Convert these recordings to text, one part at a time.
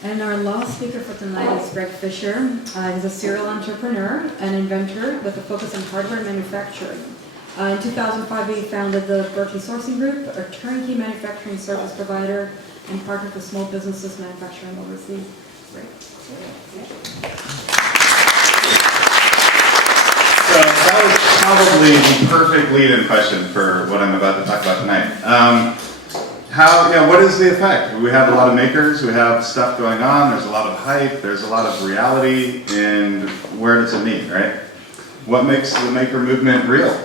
And our last speaker for tonight is Greg Fisher. He's a serial entrepreneur and inventor with a focus on hardware manufacturing. In 2005, he founded the Berkeley Sourcing Group, a turnkey manufacturing service provider, and partnered with small businesses manufacturing overseas. Great. So that was probably the perfect lead-in question for what I'm about to talk about tonight. What is the effect? We have a lot of makers, we have stuff going on, there's a lot of hype, there's a lot of reality, and where does it meet, right? What makes the maker movement real?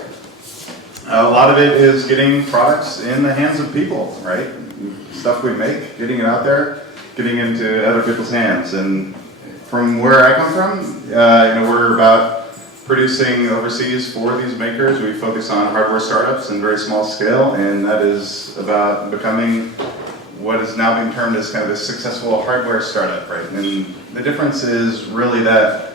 A lot of it is getting products in the hands of people, right? Stuff we make, getting it out there, getting into other people's hands. And from where I come from, we're about producing overseas for these makers. We focus on hardware startups in very small scale, and that is about becoming what is now being termed as kind of a successful hardware startup, right? And the difference is really that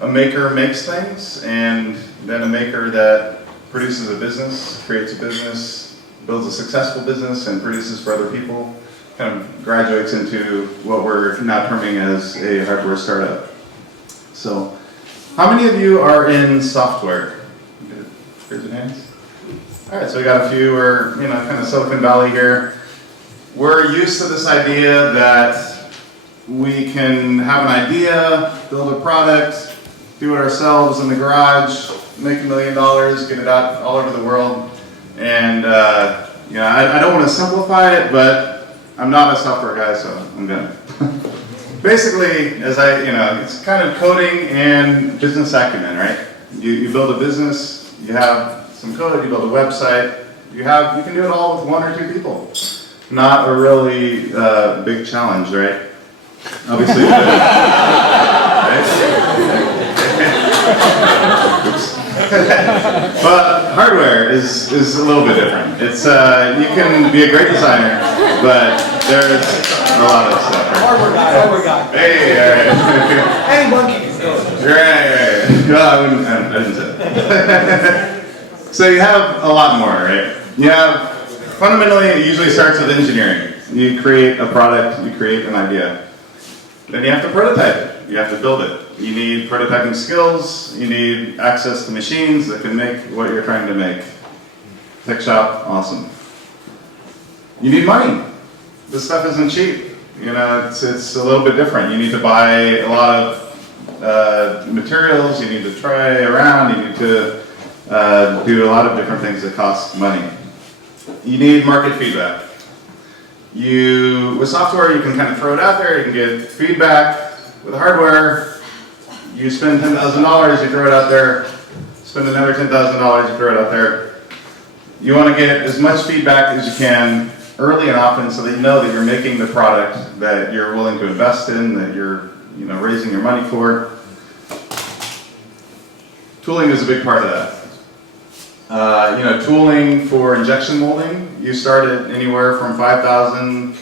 a maker makes things, and then a maker that produces a business, creates a business, builds a successful business, and produces for other people, kind of graduates into what we're now terming as a hardware startup. So, how many of you are in software? Raise your hands. All right, so we got a few. We're, kind of Silicon Valley here. We're used to this idea that we can have an idea, build a product, do it ourselves in the garage, make $1 million, get it out all over the world. And I don't want to simplify it, but I'm not a software guy, so I'm gonna. Basically, it's kind of coding and business acumen, right? You build a business, you have some code, you build a website, you can do it all with 1 or 2 people. Not a really big challenge, right? Obviously, but hardware is a little bit different. It's you can be a great designer, but there's a lot of stuff. Right? Hardware guy. Hey, all right. Hey, monkeys. Right. Well, I didn't say that. So you have a lot more, right? You have, fundamentally, it usually starts with engineering. You create a product, you create an idea. Then you have to prototype it. You have to build it. You need prototyping skills. You need access to machines that can make what you're trying to make. Tech shop, awesome. You need money. This stuff isn't cheap. It's a little bit different. You need to buy a lot of materials. You need to try around. You need to do a lot of different things that cost money. You need market feedback. With software, you can kind of throw it out there. You can get feedback. With hardware, you spend $10,000, you throw it out there. Spend another $10,000, you throw it out there. You want to get as much feedback as you can early and often, so that you know that you're making the product that you're willing to invest in, that you're raising your money for. Tooling is a big part of that. Tooling for injection molding, you start at anywhere from $5,000,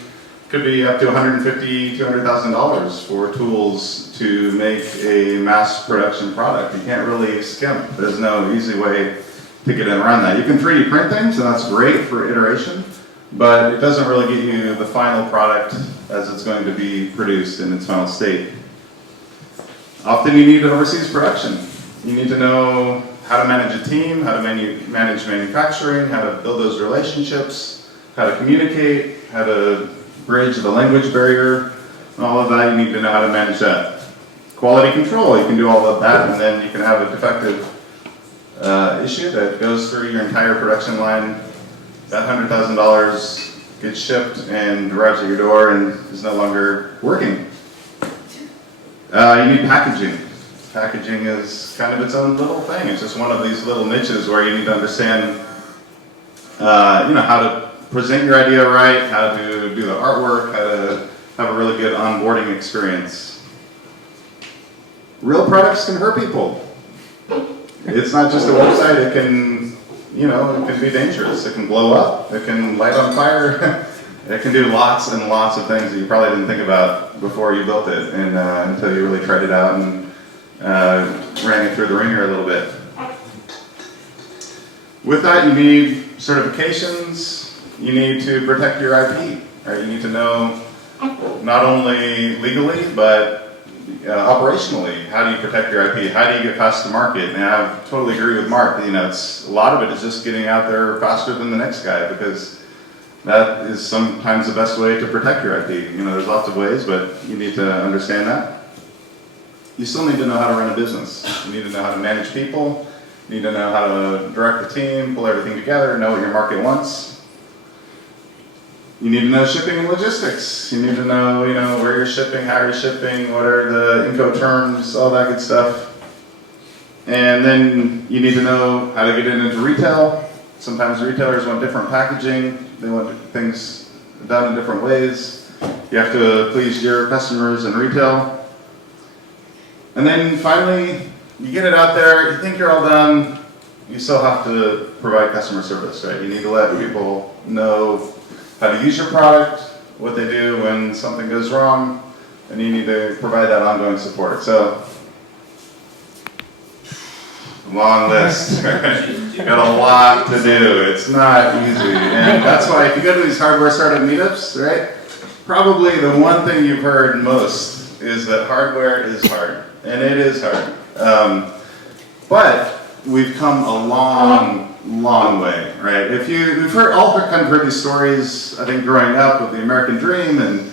could be up to $150,000, $200,000 for tools to make a mass production product. You can't really skimp. There's no easy way to get around that. You can 3D print things, and that's great for iteration, but it doesn't really get you the final product as it's going to be produced in its final state. Often you need overseas production. You need to know how to manage a team, how to manage manufacturing, how to build those relationships, how to communicate, how to bridge the language barrier, and all of that. You need to know how to manage that. Quality control, you can do all of that, and then you can have a defective issue that goes through your entire production line. That $100,000 gets shipped and arrives at your door and is no longer working. You need packaging. Packaging is kind of its own little thing. It's just one of these little niches where you need to understand, how to present your idea right, how to do the artwork, how to have a really good onboarding experience. Real products can hurt people. It's not just a website. It can, it can be dangerous. It can blow up. It can light on fire. It can do lots and lots of things that you probably didn't think about before you built it, and until you really tried it out and ran it through the ringer a little bit. With that, you need certifications. You need to protect your IP. Right? You need to know not only legally, but operationally. How do you protect your IP? How do you get fast to market? And I totally agree with Mark. It's a lot of it is just getting out there faster than the next guy, because that is sometimes the best way to protect your IP. There's lots of ways, but you need to understand that. You still need to know how to run a business. You need to know how to manage people. You need to know how to direct the team, pull everything together, know what your market wants. You need to know shipping and logistics. You need to know, where you're shipping, how you're shipping, what are the Incoterms, all that good stuff. And then you need to know how to get it into retail. Sometimes retailers want different packaging. They want things done in different ways. You have to please your customers in retail. And then finally, you get it out there, you think you're all done, you still have to provide customer service, right? You need to let people know how to use your product, what they do when something goes wrong, and you need to provide that ongoing support. So, long list, right? You've got a lot to do. It's not easy. And that's why if you go to these hardware startup meetups, right, probably the one thing you've heard most is that hardware is hard. And it is hard. But we've come a long way, right? We've all kind of heard these stories, I think, growing up with the American dream, and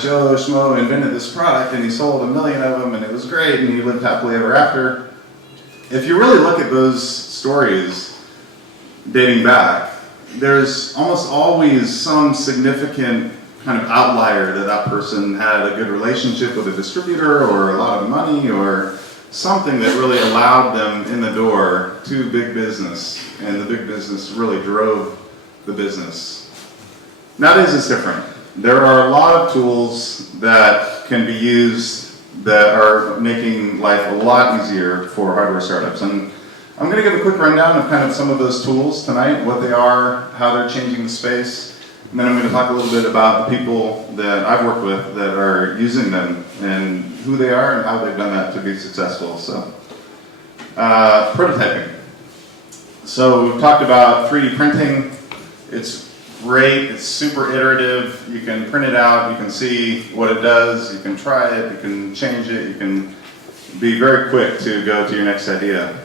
Joe Schmo invented this product and he sold 1 million of them and it was great and he lived happily ever after. If you really look at those stories dating back, there's almost always some significant kind of outlier that person had a good relationship with a distributor or a lot of money or something that really allowed them in the door to big business, and the big business really drove the business. Nowadays it's different. There are a lot of tools that can be used that are making life a lot easier for hardware startups. And I'm going to give a quick rundown of kind of some of those tools tonight, what they are, how they're changing the space. And then I'm going to talk a little bit about the people that I've worked with that are using them and who they are and how they've done that to be successful. So, prototyping. So we've talked about 3D printing. It's great. It's super iterative. You can print it out. You can see what it does. You can try it. You can change it. You can be very quick to go to your next idea.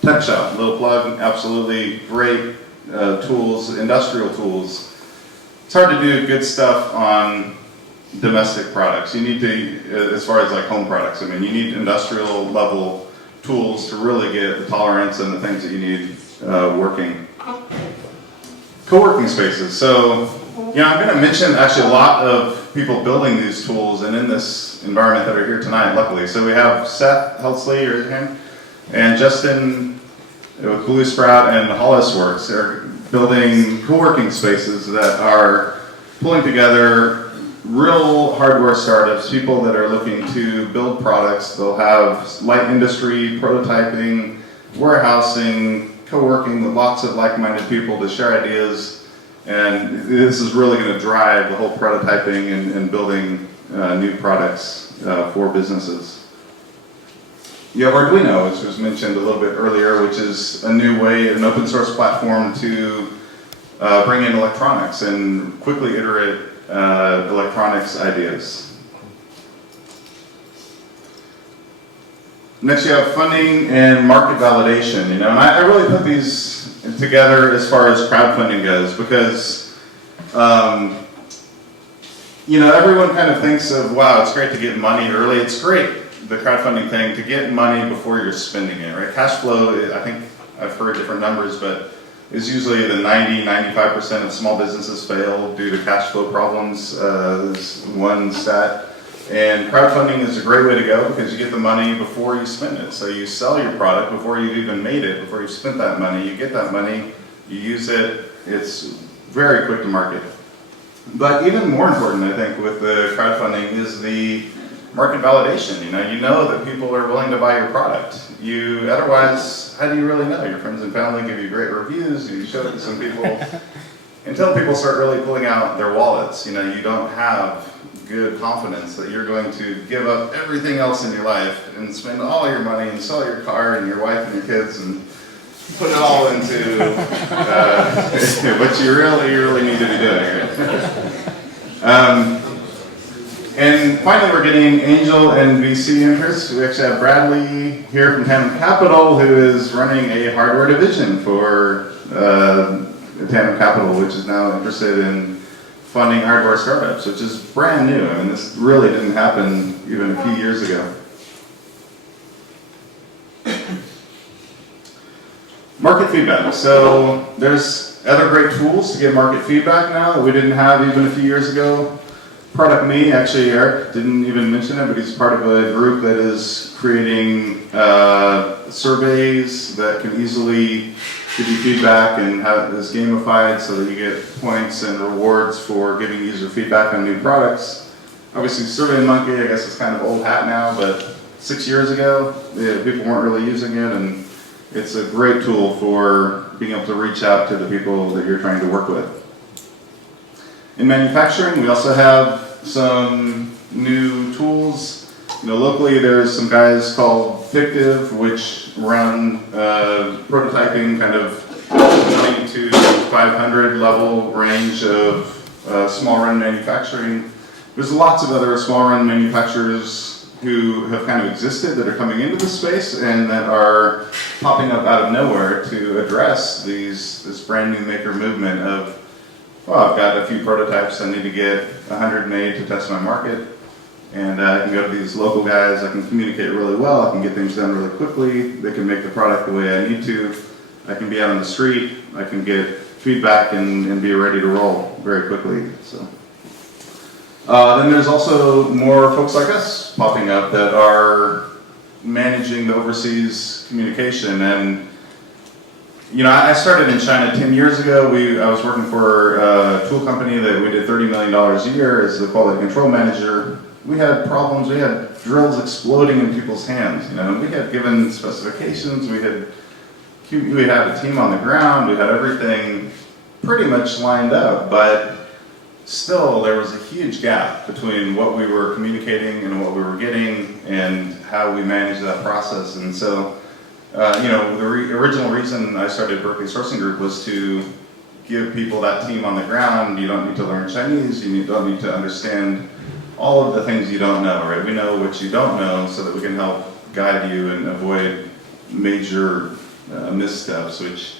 Tech Shop, little plug, absolutely great. Tools, industrial tools. It's hard to do good stuff on domestic products. You need to, as far as like home products, you need industrial level tools to really get the tolerance and the things that you need working. Co-working spaces. So, I'm going to mention actually a lot of people building these tools and in this environment that are here tonight, luckily. So we have Seth Helsley, raise your hand, and Justin with Blue Sprout and HollisWorks. They're building co-working spaces that are pulling together real hardware startups, people that are looking to build products. They'll have light industry, prototyping, warehousing, co-working with lots of like-minded people to share ideas. And this is really going to drive the whole prototyping and building new products for businesses. You have Arduino, which was mentioned a little bit earlier, which is a new way, an open source platform to bring in electronics and quickly iterate electronics ideas. Next you have funding and market validation, and I really put these together as far as crowdfunding goes because everyone kind of thinks of, wow, it's great to get money early. It's great, the crowdfunding thing, to get money before you're spending it, right? Cash flow, I think I've heard different numbers, but is usually the 90-95% of small businesses fail due to cash flow problems, is one stat. And crowdfunding is a great way to go because you get the money before you spend it. So you sell your product before you've even made it, before you've spent that money. You get that money, you use it, it's very quick to market. But even more important, I think, with the crowdfunding is the market validation. You know that people are willing to buy your product. Otherwise, how do you really know? Your friends and family give you great reviews, you show it to some people. Until people start really pulling out their wallets, you don't have good confidence that you're going to give up everything else in your life and spend all your money and sell your car and your wife and your kids and put it all into what you really need to be doing. Right? And finally, we're getting angel and VC interest. We actually have Bradley here from Tandem Capital, who is running a hardware division for Tandem Capital, which is now interested in funding hardware startups, which is brand new. I mean, this really didn't happen even a few years ago. Market feedback. So there's other great tools to get market feedback now that we didn't have even a few years ago. Product Me, actually Eric didn't even mention it, but he's part of a group that is creating surveys that can easily give you feedback and have this gamified so that you get points and rewards for giving user feedback on new products. Obviously SurveyMonkey, I guess it's kind of old hat now, but 6 years ago, people weren't really using it, and it's a great tool for being able to reach out to the people that you're trying to work with. In manufacturing, we also have some new tools. Locally there's some guys called Fiftive, which run prototyping kind of 20 to 500 level range of small run manufacturing. There's lots of other small run manufacturers who have kind of existed that are coming into the space and that are popping up out of nowhere to address this brand new maker movement of, well, I've got a few prototypes, I need to get 100 made to test my market, and I can go to these local guys, I can communicate really well, I can get things done really quickly, they can make the product the way I need to, I can be out on the street, I can get feedback and be ready to roll very quickly. So. Then there's also more folks like us popping up that are managing the overseas communication. And I started in China 10 years ago. I was working for a tool company that we did $30 million a year as the quality control manager. We had problems. We had drills exploding in people's hands. We had given specifications. We had a team on the ground. We had everything pretty much lined up, but still, there was a huge gap between what we were communicating and what we were getting and how we managed that process. And so, the original reason I started Berkeley Sourcing Group was to give people that team on the ground. You don't need to learn Chinese, you don't need to understand all of the things you don't know, right? We know what you don't know so that we can help guide you and avoid major missteps, which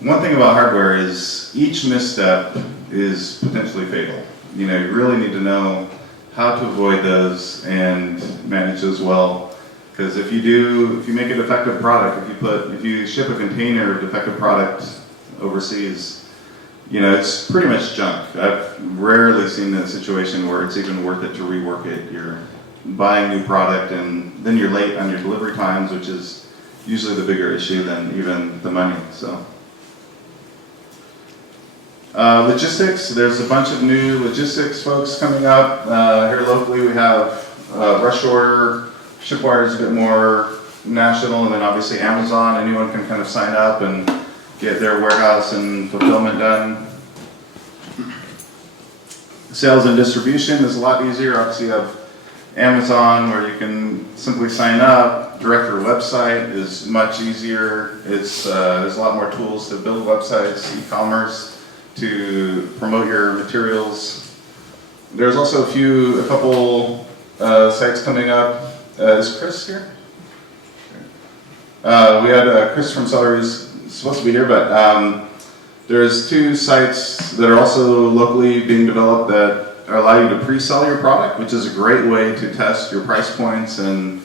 one thing about hardware is each misstep is potentially fatal. You really need to know how to avoid those and manage those well. Because if you make a defective product, if you ship a container of defective product overseas, it's pretty much junk. I've rarely seen a situation where it's even worth it to rework it. You're buying new product and then you're late on your delivery times, which is usually the bigger issue than even the money. So. Logistics, there's a bunch of new logistics folks coming up. Here locally we have Rush Order, Shipwire is a bit more national, and then obviously Amazon, anyone can kind of sign up and get their warehouse and fulfillment done. Sales and distribution is a lot easier. Obviously you have Amazon where you can simply sign up. Direct your website is much easier. There's a lot more tools to build websites, e-commerce, to promote your materials. There's also a couple sites coming up. Is Chris here? We had Chris from Celery who's supposed to be here, but there's 2 sites that are also locally being developed that allow you to pre-sell your product, which is a great way to test your price points and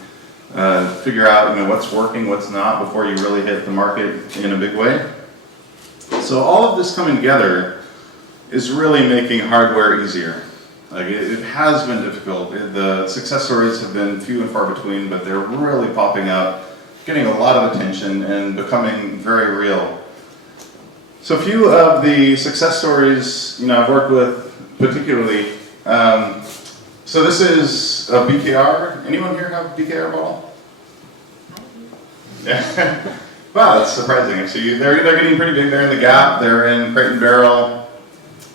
figure out what's working, what's not, before you really hit the market in a big way. So all of this coming together is really making hardware easier. It has been difficult. The success stories have been few and far between, but they're really popping up, getting a lot of attention and becoming very real. So a few of the success stories I've worked with particularly. So this is a BKR. Anyone here have a BKR bottle? Yeah. Wow, that's surprising. Actually, they're getting pretty big. They're in the Gap. They're in Crate and Barrel.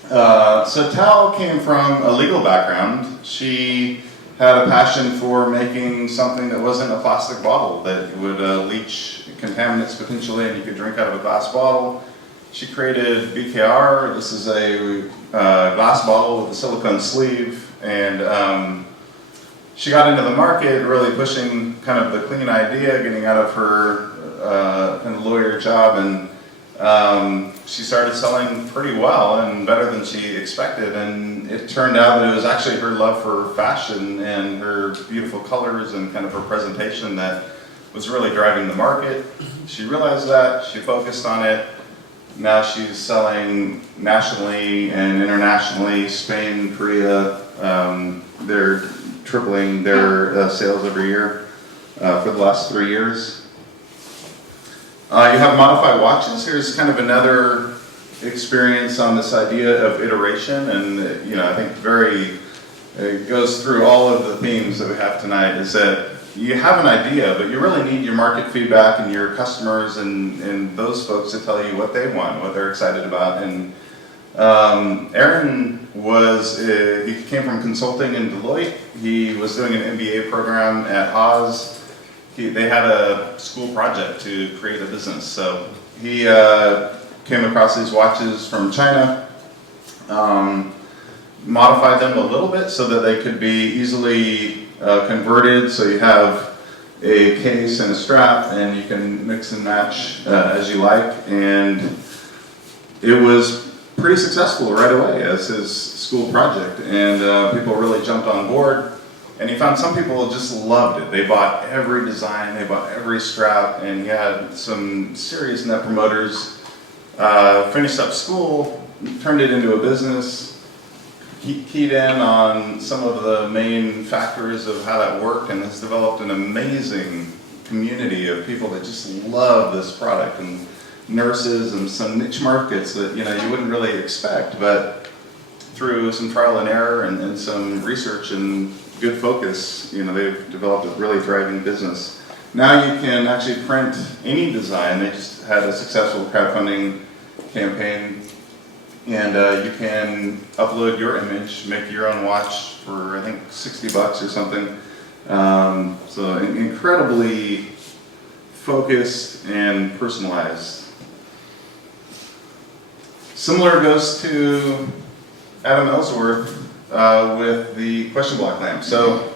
So Tal came from a legal background. She had a passion for making something that wasn't a plastic bottle that would leach contaminants potentially, and you could drink out of a glass bottle. She created BKR. This is a glass bottle with a silicone sleeve, and she got into the market really pushing kind of the clean idea, getting out of her kind of lawyer job, and she started selling pretty well and better than she expected, and it turned out that it was actually her love for fashion and her beautiful colors and kind of her presentation that was really driving the market. She realized that, she focused on it. Now she's selling nationally and internationally, Spain, Korea. They're tripling their sales every year for the last 3 years. You have modified watches. Here's kind of another experience on this idea of iteration, and I think it goes through all of the themes that we have tonight, is that you have an idea, but you really need your market feedback and your customers and those folks to tell you what they want, what they're excited about. And Aaron he came from consulting in Deloitte. He was doing an MBA program at Haas. They had a school project to create a business. So he came across these watches from China, modified them a little bit so that they could be easily converted, so you have a case and a strap, and you can mix and match as you like. And it was pretty successful right away as his school project, and people really jumped on board. And he found some people just loved it. They bought every design, they bought every strap, and he had some serious net promoters. Finished up school, turned it into a business. Keyed in on some of the main factors of how that worked, and has developed an amazing community of people that just love this product, and nurses and some niche markets that you wouldn't really expect, but through some trial and error and some research and good focus, they've developed a really thriving business. Now you can actually print any design. They just had a successful crowdfunding campaign. And you can upload your image, make your own watch for, I think, $60 or something. So incredibly focused and personalized. Similar goes to Adam Ellsworth with the question block lamp. So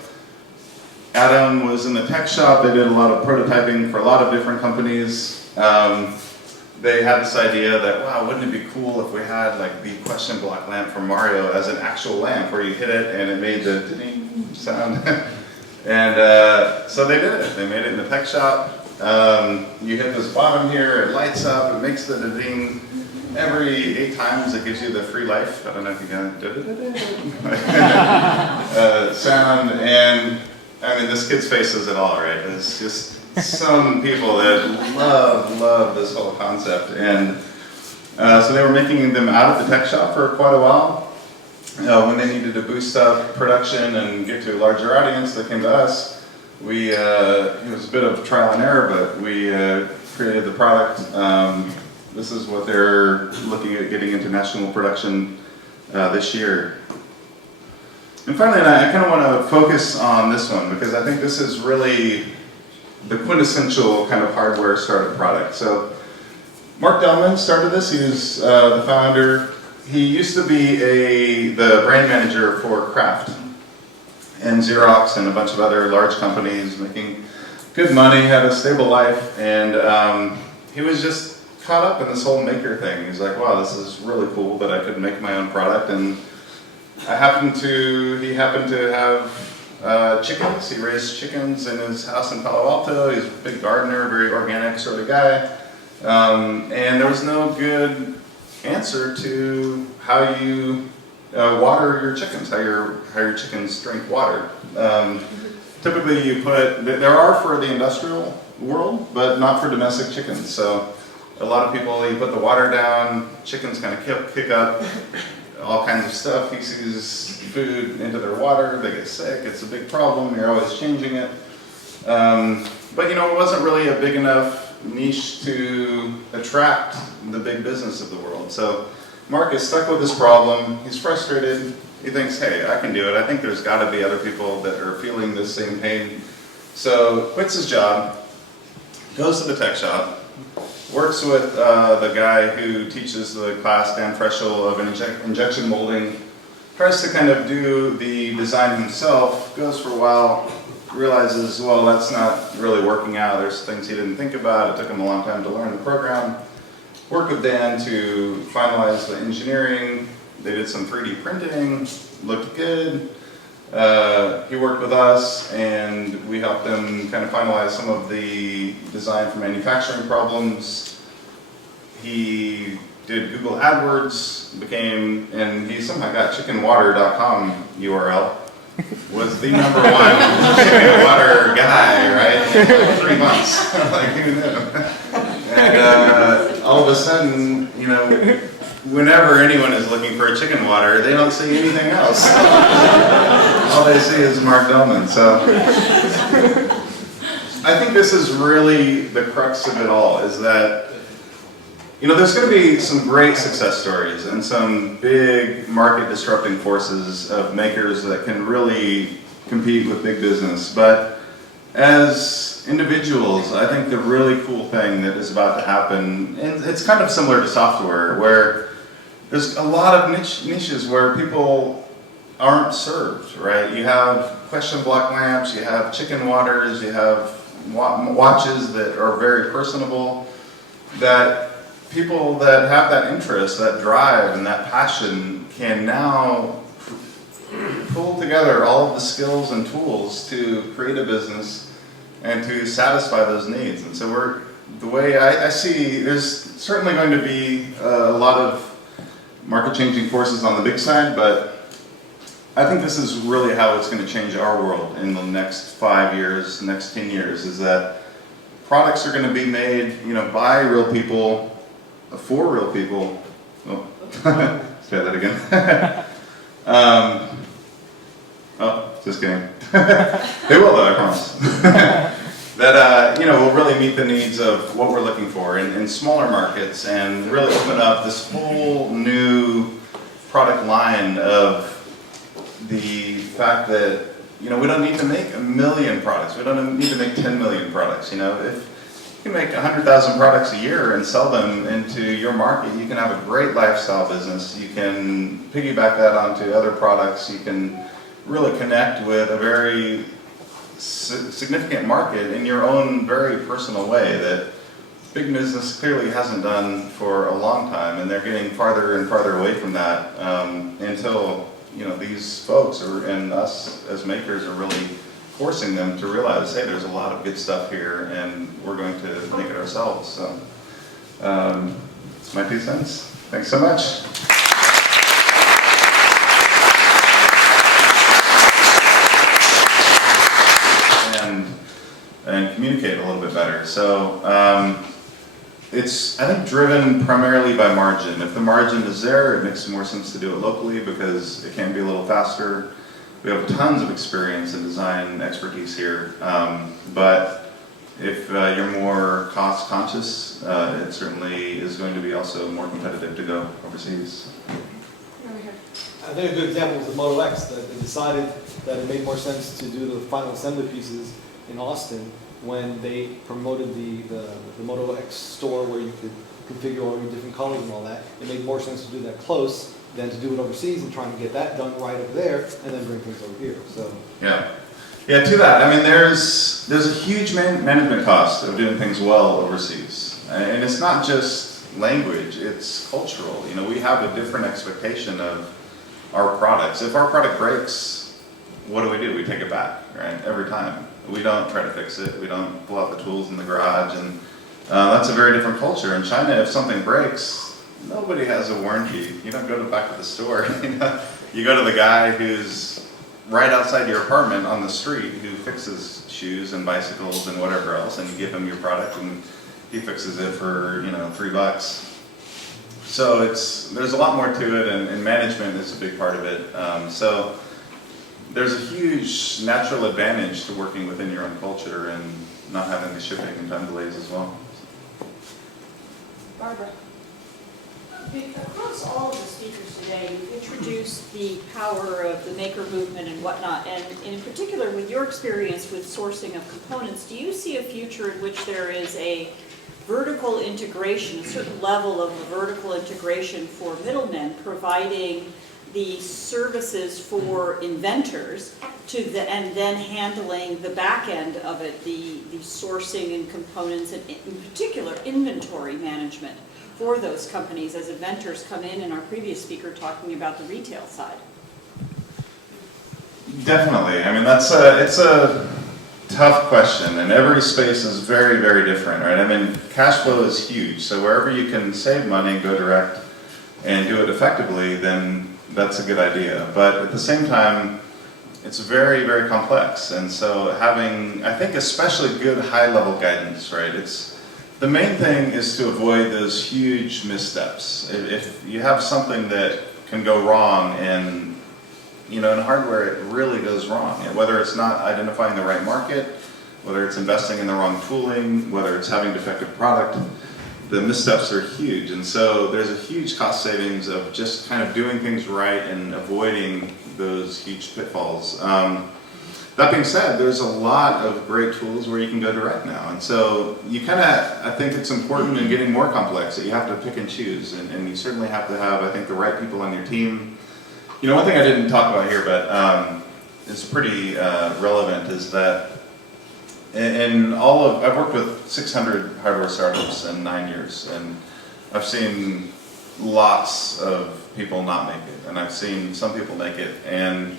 Adam was in the tech shop. They did a lot of prototyping for a lot of different companies. They had this idea that, wow, wouldn't it be cool if we had like the question block lamp from Mario as an actual lamp where you hit it and it made the ding sound. And so they did it. They made it in the tech shop. You hit this bottom here, it lights up, it makes the ding. Every 8 times it gives you the free life. I don't know if you got sound. And I mean, this kid's face says it all, right? It's just some people that love this whole concept, and so they were making them out of the tech shop for quite a while. When they needed to boost up production and get to a larger audience, they came to us. It was a bit of trial and error, but we created the product. This is what they're looking at getting into national production this year. And finally, I kind of want to focus on this one because I think this is really the quintessential kind of hardware startup product. So Mark Delman started this. He was the founder. He used to be the brand manager for Kraft and Xerox and a bunch of other large companies, making good money, had a stable life, and he was just caught up in this whole maker thing. He's like, wow, this is really cool that I could make my own product. And he happened to have chickens. He raised chickens in his house in Palo Alto. He's a big gardener, very organic sort of guy. And there was no good answer to how you water your chickens, how your chickens drink water. Typically there are for the industrial world, but not for domestic chickens. So a lot of people, you put the water down, chickens kind of kick up all kinds of stuff, feces, food into their water, they get sick, it's a big problem, you're always changing it. But it wasn't really a big enough niche to attract the big business of the world. So Mark is stuck with this problem, he's frustrated, he thinks, hey, I can do it, I think there's got to be other people that are feeling this same pain. So quits his job, goes to the tech shop, works with the guy who teaches the class, Dan Freschel, of injection molding, tries to kind of do the design himself, goes for a while, realizes, well, that's not really working out. There's things he didn't think about. It took him a long time to learn the program. Worked with Dan to finalize the engineering. They did some 3D printing, looked good. He worked with us, and we helped him kind of finalize some of the design for manufacturing problems. He did Google AdWords, and he somehow got chickenwater.com URL. Was the #1 chicken water guy, right? In like 3 months. Like, who knew? And all of a sudden, you know, whenever anyone is looking for a chicken water, they don't see anything else. All they see is Mark Dolman. So I think this is really the crux of it all, is that, you know, there's going to be some great success stories and some big market disrupting forces of makers that can really compete with big business. But as individuals, I think the really cool thing that is about to happen, and it's kind of similar to software, where there's a lot of niches where people aren't served, right? You have question block lamps, you have chicken waters, you have watches that are very personable, that people that have that interest, that drive, and that passion can now pull together all of the skills and tools to create a business and to satisfy those needs. And so the way I see, there's certainly going to be a lot of market-changing forces on the big side, but I think this is really how it's going to change our world in the next 5 years, next 10 years, is that products are going to be made, you know, by real people, for real people. Oh, let's try that again. Just kidding. They will, though, I promise. That, you know, will really meet the needs of what we're looking for in smaller markets, and really open up this whole new product line of the fact that, you know, we don't need to make 1 million products. We don't need to make 10 million products. You know, if you can make 100,000 products a year and sell them into your market, you can have a great lifestyle business. You can piggyback that onto other products. You can really connect with a very significant market in your own very personal way that big business clearly hasn't done for a long time, and they're getting farther and farther away from that until, you know, these folks and us as makers are really forcing them to realize, hey, there's a lot of good stuff here, and we're going to make it ourselves. So that's my 2 cents. Thanks so much. And communicate a little bit better. So it's, I think, driven primarily by margin. If the margin is there, it makes more sense to do it locally because it can be a little faster. We have tons of experience and design expertise here, but if you're more cost conscious, it certainly is going to be also more competitive to go overseas. I think a good example was the Moto X, that they decided that it made more sense to do the final assembly pieces in Austin when they promoted the Moto X store where you could configure all your different colors and all that. It made more sense to do that close than to do it overseas and trying to get that done right over there and then bring things over here. So yeah, to that. I mean, there's a huge management cost of doing things well overseas, and it's not just language; it's cultural. You know, we have a different expectation of our products. If our product breaks, what do? We take it back, right? Every time. We don't try to fix it. We don't pull out the tools in the garage, and that's a very different culture. In China, if something breaks, nobody has a warranty. You don't go back to the store. You go to the guy who's right outside your apartment on the street who fixes shoes and bicycles and whatever else, and you give him your product, and he fixes it for, you know, $3. So there's a lot more to it, and management is a big part of it. So there's a huge natural advantage to working within your own culture and not having the shipping and time delays as well. Barbara. Across all of the speakers today, you've introduced the power of the maker movement and whatnot, and in particular with your experience with sourcing of components, do you see a future in which there is a vertical integration, a certain level of vertical integration for middlemen, providing the services for inventors and then handling the back end of it, the sourcing and components, and in particular inventory management for those companies as inventors come in, and our previous speaker talking about the retail side. Definitely. I mean, it's a tough question, and every space is very, very different, right? I mean, cash flow is huge, so wherever you can save money and go direct and do it effectively, then that's a good idea. But at the same time, it's very, very complex, and so having, I think, especially good high-level guidance, right? The main thing is to avoid those huge missteps. If you have something that can go wrong, and in hardware it really goes wrong, whether it's not identifying the right market, whether it's investing in the wrong tooling, whether it's having defective product, the missteps are huge. And so there's a huge cost savings of just kind of doing things right and avoiding those huge pitfalls. That being said, there's a lot of great tools where you can go direct now. And so you kind of, I think it's important in getting more complex that you have to pick and choose. And you certainly have to have, I think, the right people on your team. One thing I didn't talk about here, but is pretty relevant, is that I've worked with 600 hardware startups in 9 years, and I've seen lots of people not make it, and I've seen some people make it, and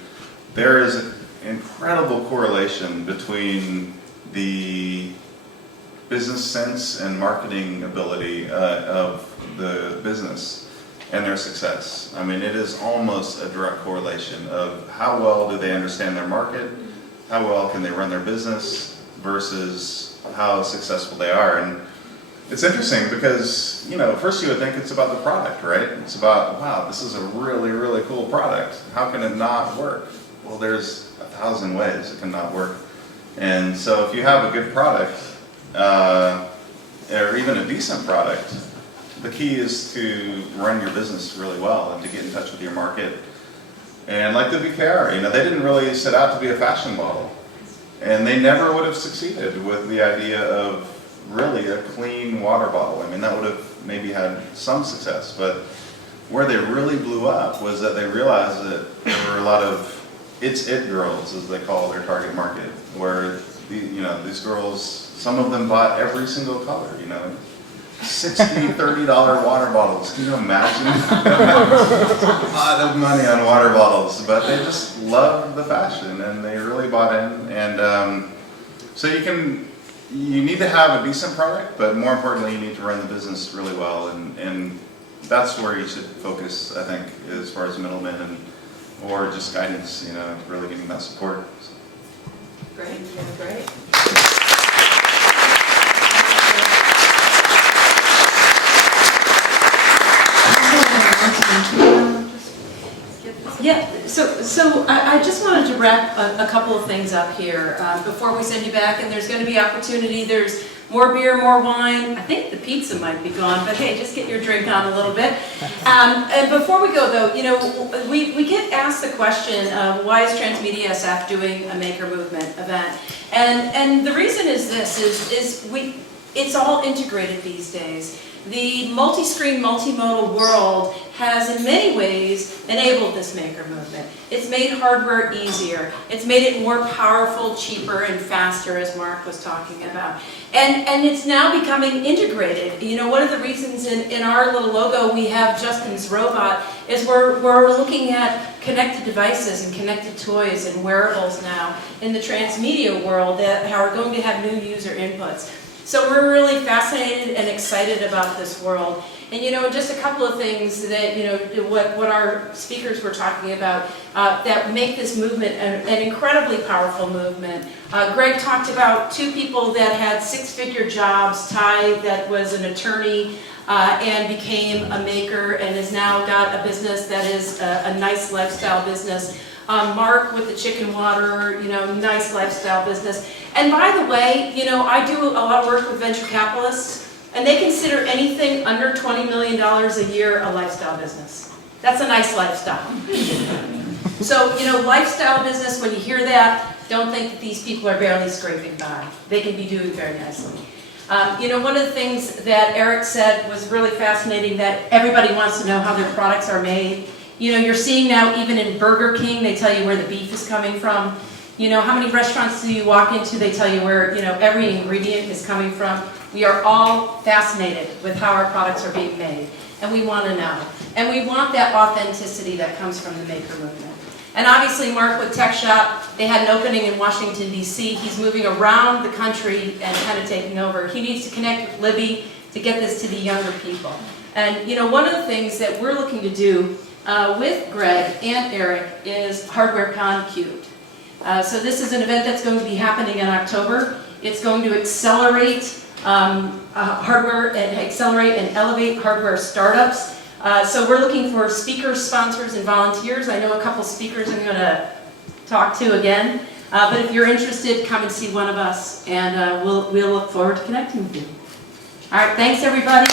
there is an incredible correlation between the business sense and marketing ability of the business and their success. I mean, it is almost a direct correlation of how well do they understand their market, how well can they run their business, versus how successful they are. And it's interesting because, first you would think it's about the product, right? It's about, wow, this is a really, really cool product. How can it not work? Well, there's 1,000 ways it can not work. And so if you have a good product, or even a decent product, the key is to run your business really well and to get in touch with your market. And like the BKR, they didn't really set out to be a fashion model. And they never would have succeeded with the idea of really a clean water bottle. I mean, that would have maybe had some success, but where they really blew up was that they realized that there were a lot of it girls, as they call their target market, where these girls, some of them bought every single color, $60, $30 water bottles. Can you imagine? A lot of money on water bottles, but they just loved the fashion and they really bought in. And so you need to have a decent product, but more importantly, you need to run the business really well. And that's where you should focus, I think, as far as middlemen or just guidance, really giving that support. Great, great. Yeah, so I just wanted to wrap a couple of things up here before we send you back, and there's going to be opportunity. There's more beer, more wine. I think the pizza might be gone, but hey, just get your drink on a little bit. And before we go though, we get asked the question, why is Transmediasf doing a maker movement event? And the reason is this, it's all integrated these days. The multi-screen, multimodal world has in many ways enabled this maker movement. It's made hardware easier. It's made it more powerful, cheaper, and faster, as Mark was talking about. And it's now becoming integrated. One of the reasons in our little logo we have Justin's robot is we're looking at connected devices and connected toys and wearables now in the transmedia world that are going to have new user inputs. So we're really fascinated and excited about this world. And just a couple of things that, what our speakers were talking about that make this movement an incredibly powerful movement. Greg talked about two people that had six-figure jobs. Ty, that was an attorney and became a maker and has now got a business that is a nice lifestyle business. Mark with the chicken water, nice lifestyle business. And by the way, I do a lot of work with venture capitalists, and they consider anything under $20 million a year a lifestyle business. That's a nice lifestyle. So, lifestyle business, when you hear that, don't think that these people are barely scraping by. They can be doing very nicely. One of the things that Eric said was really fascinating, that everybody wants to know how their products are made. You're seeing now, even in Burger King, they tell you where the beef is coming from. How many restaurants do you walk into, they tell you where, every ingredient is coming from. We are all fascinated with how our products are being made, and we want to know. And we want that authenticity that comes from the maker movement. And obviously, Mark with Tech Shop, they had an opening in Washington, D.C. He's moving around the country and kind of taking over. He needs to connect with Libby to get this to the younger people. And, one of the things that we're looking to do with Greg and Eric is HardwareCon Cubed. So this is an event that's going to be happening in October. It's going to accelerate hardware and accelerate and elevate hardware startups. So we're looking for speakers, sponsors, and volunteers. I know a couple speakers I'm going to talk to again. But if you're interested, come and see one of us, and we'll look forward to connecting with you. All right, thanks everybody.